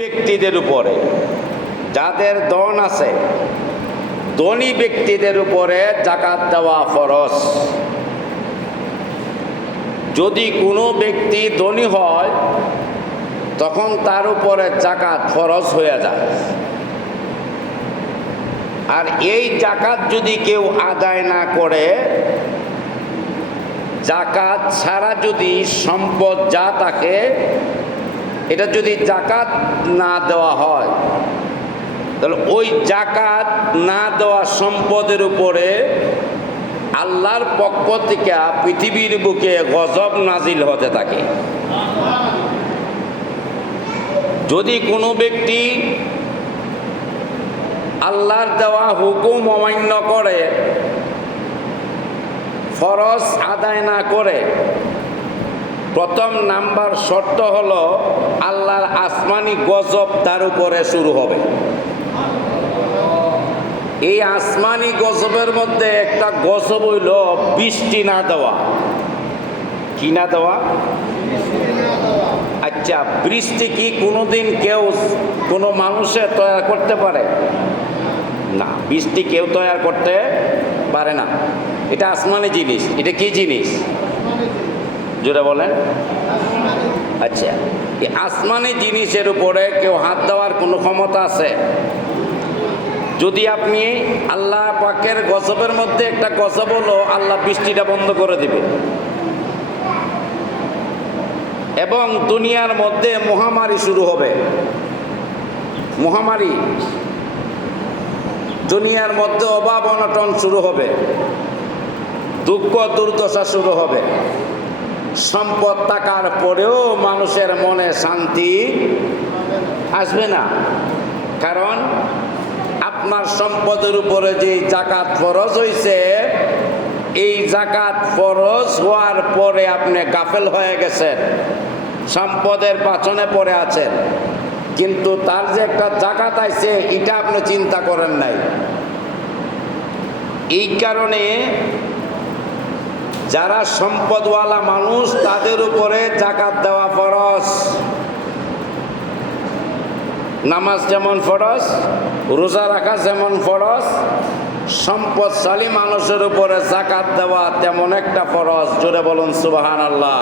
ব্যক্তিদের উপরে। যাদের ধন আছে, ধনী ব্যক্তিদের উপরে জাকাত দেওয়া ফরজ। যদি কোনো ব্যক্তি ধনী হয়, তখন তার উপরে জাকাত ফরজ হয়ে যায়। আর এই জাকাত যদি কেউ আদায় না করে, জাকাত ছাড়া যদি সম্পদ যা থাকে এটা যদি জাকাত না দেওয়া হয়, তাহলে ওই জাকাত না দেওয়া সম্পদের উপরে আল্লাহর পক্ষ থেকে পৃথিবীর বুকে গজব নাজিল হতে থাকে। যদি কোনো ব্যক্তি আল্লাহর দেওয়া হুকুম অমান্য করে, ফরজ আদায় না করে প্রথম নাম্বার শর্ত হল আল্লাহর আসমানি গজব তার উপরে শুরু হবে। এই আসমানি গজবের মধ্যে একটা গজব হইল বৃষ্টি না দেওয়া। কি না দেওয়া? আচ্ছা বৃষ্টি কি কোনোদিন কেউ কোনো মানুষে তৈরি করতে পারে? না, বৃষ্টি কেউ তৈরি করতে পারে না। এটা আসমানি জিনিস। এটা কি জিনিস? যেটা বলেন। আচ্ছা এই আসমানি জিনিসের উপরে কেউ হাত দেওয়ার কোনো ক্ষমতা আছে? যদি আপনি আল্লাহ পাকের গজবের মধ্যে একটা গজব হলো, আল্লাহ বৃষ্টিটা বন্ধ করে দিবে। এবং দুনিয়ার মধ্যে মহামারী শুরু হবে। মহামারী, দুনিয়ার মধ্যে অভাব অনটন শুরু হবে। দুঃখ দুর্দশা শুরু হবে। সম্পদ থাকার পরেও মানুষের মনে শান্তি আসবে না। কারণ আপনার সম্পদের উপরে যে জাকাত ফরজ হয়েছে এই জাকাত ফরজ হওয়ার পরে আপনি গাফেল হয়ে গেছেন, সম্পদের পাচনে পড়ে আছেন। কিন্তু তার যে একটা জাকাত আছে, এটা আপনি চিন্তা করেন নাই। এই কারণে যারা সম্পদওয়ালা মানুষ, তাদের উপরে জাকাত দেওয়া ফরজ। নামাজ যেমন ফরজ, রোজা রাখা যেমন ফরজ, সম্পদশালী মানুষের উপরে জাকাত দেওয়া তেমন একটা ফরস জোরে বলুন সুবাহান আল্লাহ